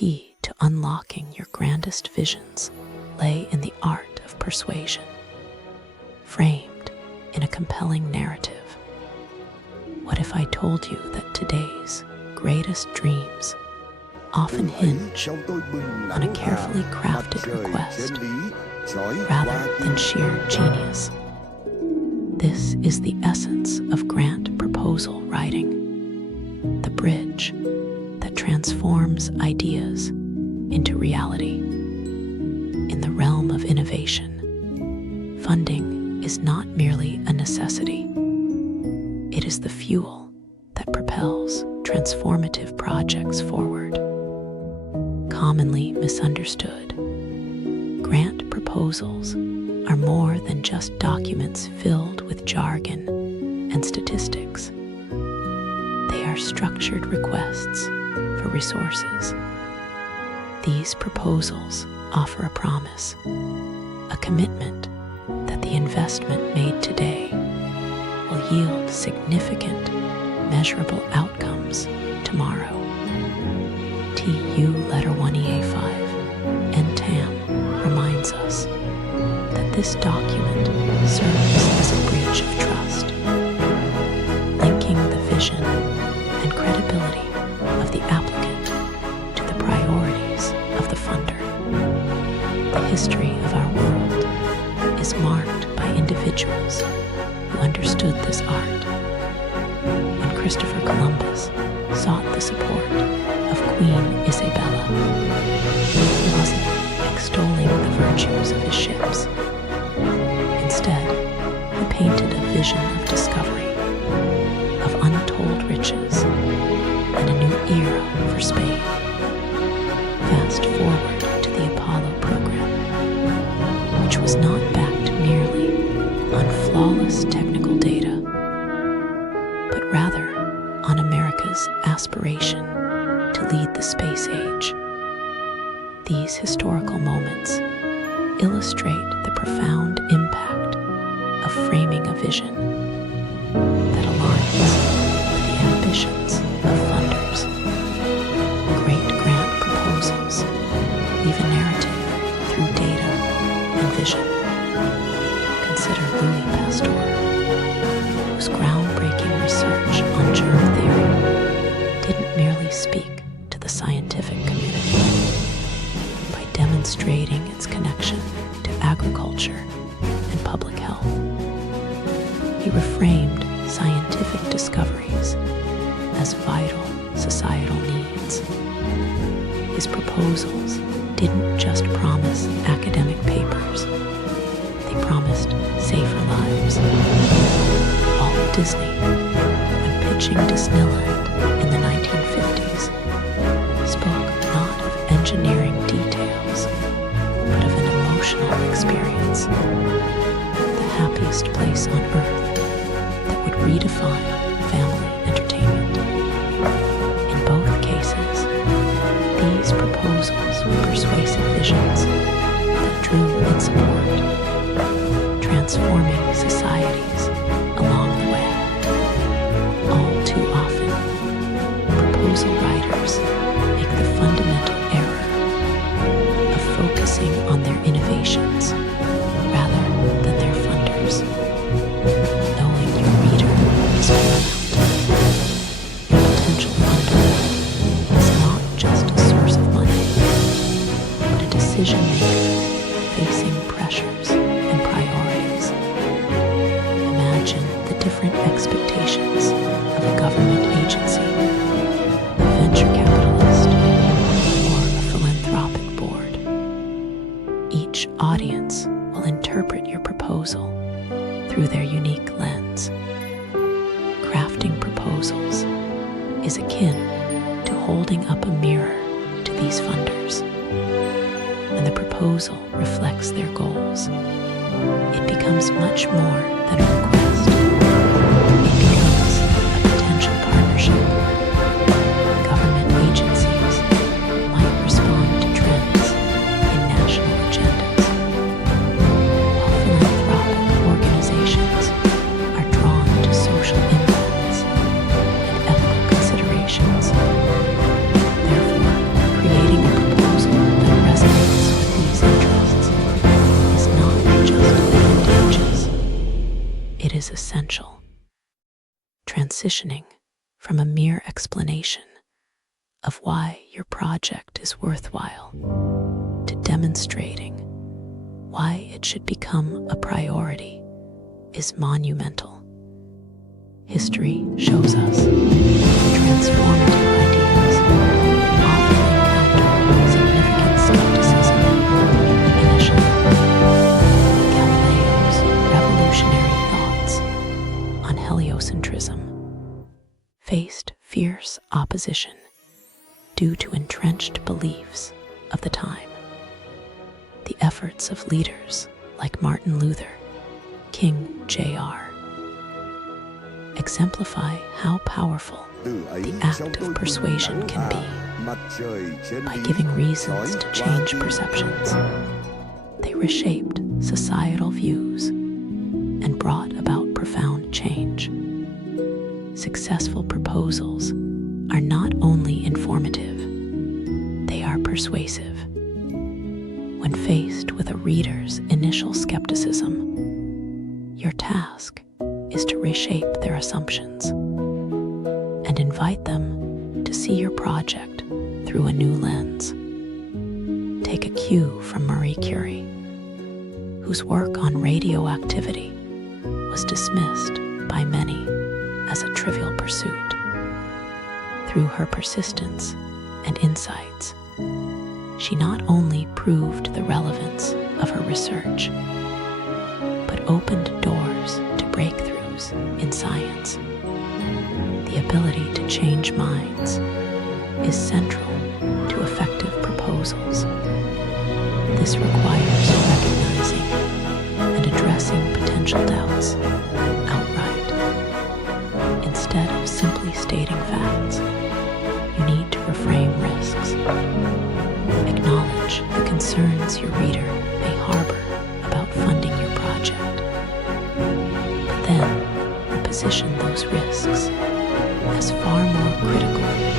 key to unlocking your grandest visions lay in the art of persuasion, framed in a compelling narrative. What if I told you that today's greatest dreams often hinge on a carefully crafted request rather than sheer genius? This is the essence of grant proposal writing, the bridge that transforms ideas into reality. In the realm of innovation, funding is not merely a necessity. It is the fuel that propels transformative projects forward. Commonly misunderstood, grant proposals are more than just documents filled with jargon and statistics. They are structured requests for resources. These proposals offer a promise, a commitment that the investment made today will yield significant, measurable outcomes tomorrow. TU Letter 1EA5 NTAM reminds us that this document serves as a bridge of trust, linking the vision and credibility of the applicant to the priorities of the funder. The history of our world is marked by individuals who understood this art. When Christopher Columbus sought the support of Queen Isabella, he wasn't extolling the virtues of his ships. Instead, he painted a vision of discovery, of untold riches, and a new era for Spain. Fast forward to the Apollo program, which was not backed merely on flawless technical data, but rather on America's aspiration to lead the space age. These historical moments illustrate the profound impact of framing a vision that aligns with the ambitions of funders. Great grant proposals weave a narrative through data and vision. Consider Louis Pasteur, whose groundbreaking research on germ theory didn't merely speak to the scientific community. By demonstrating its connection to agriculture and public health, he reframed scientific discoveries as vital societal needs. His proposals didn't just promise academic papers, they promised safer lives. Walt Disney, when pitching Disneyland in the 1950s, spoke not of engineering details, but of an emotional experience, the happiest place on earth that would redefine family entertainment. In both cases, these proposals were persuasive visions that drew in support, transforming societies along the way. All too often, proposal writers make the fundamental error of focusing on their innovations rather than their funders. Knowing your reader is paramount. Your potential funder is not just a source of money, but a decision maker facing pressures and priorities. Imagine the different expectations of a government agency, a venture capitalist, or a philanthropic board. Each audience will interpret your proposal through their unique lens. Crafting proposals is akin to holding up a mirror to these funders. When the proposal reflects their goals, it becomes much more than a request. It becomes a potential partnership. Government agencies might respond to trends in national agendas, while philanthropic organizations are drawn to social impacts and ethical considerations. Therefore, creating a transitioning from a mere explanation of why your project is worthwhile to demonstrating why it should become a priority is monumental. History shows us transformative ideas often encounter significant skepticism initially. Galileo's revolutionary thoughts on heliocentrism faced fierce opposition due to entrenched beliefs of the time. The efforts of leaders like Martin Luther, King Jr. exemplify how powerful the act of persuasion can be. By giving reasons to change perceptions, they reshaped societal views and brought about profound change. Successful proposals are not only informative, they are persuasive. When faced with a reader's initial skepticism, your task is to reshape their assumptions and invite them to see your project through a new lens. Take a cue from Marie Curie, whose work on radioactivity was dismissed by many as a trivial pursuit. Through her persistence and insights, she not only proved the relevance of her research, but opened doors to breakthroughs in science. The ability to change minds is central to effective proposals. This requires recognizing and addressing potential doubts outright. Instead of simply stating facts, you need to reframe risks. Acknowledge the concerns your reader may harbor about funding your project, but then position those risks as far more critical than the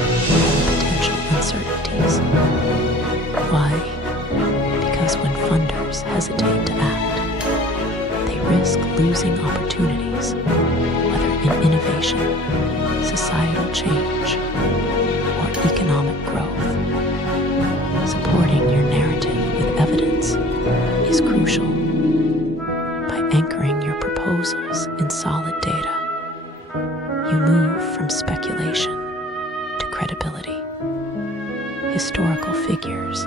potential uncertainties. Why? Because when funders hesitate to act, they risk losing opportunities, whether in innovation, societal change, or economic growth. Supporting your narrative with evidence is crucial. By anchoring your proposals in solid data, you move from speculation to credibility. Historical figures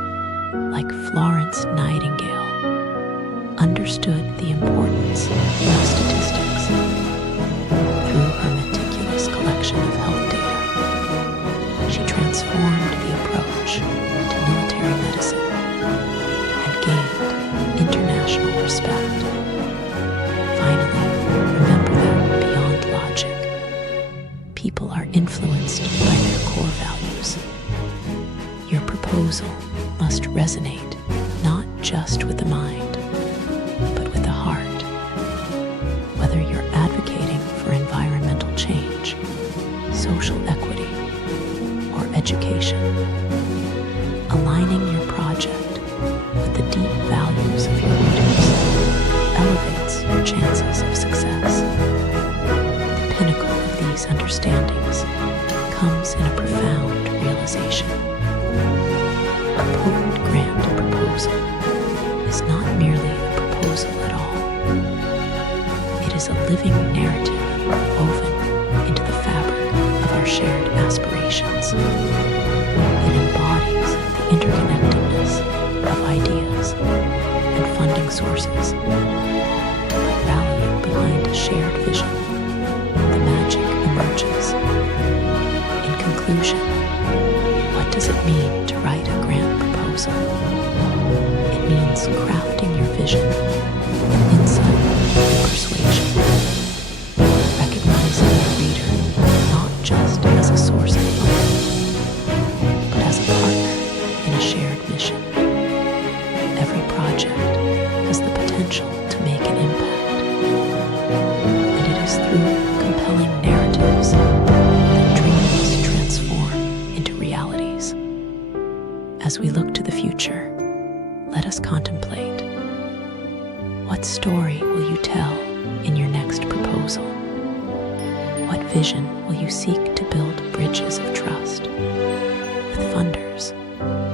like Florence Nightingale understood the importance of statistics. Through her meticulous collection of health data, she transformed the approach to military medicine and gained international respect. Finally, remember that beyond logic, people are influenced by their core values. Your proposal must resonate not just with the mind, but with the heart. Whether you're advocating for environmental change, social equity, or education, aligning your project with the deep values of your readers elevates your chances of success. The pinnacle of these understandings comes in a profound realization. A potent grant proposal is not merely a proposal at all. It is a living narrative woven into the fabric of our shared aspirations. It embodies the interconnectedness of ideas and funding sources. By rallying behind a shared vision, the magic emerges. In conclusion, what does it mean to write a grant proposal? It means crafting your vision with insight and persuasion, recognizing your reader not just as a source of funding, but as a partner in a shared mission. Every project has the potential to make an impact, and it is through compelling narratives that dreams transform into realities. As we look to the future, let us contemplate. What story will you tell in your next proposal? What vision will you seek to build bridges of trust with funders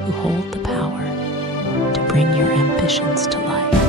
who hold the power to bring your ambitions to life?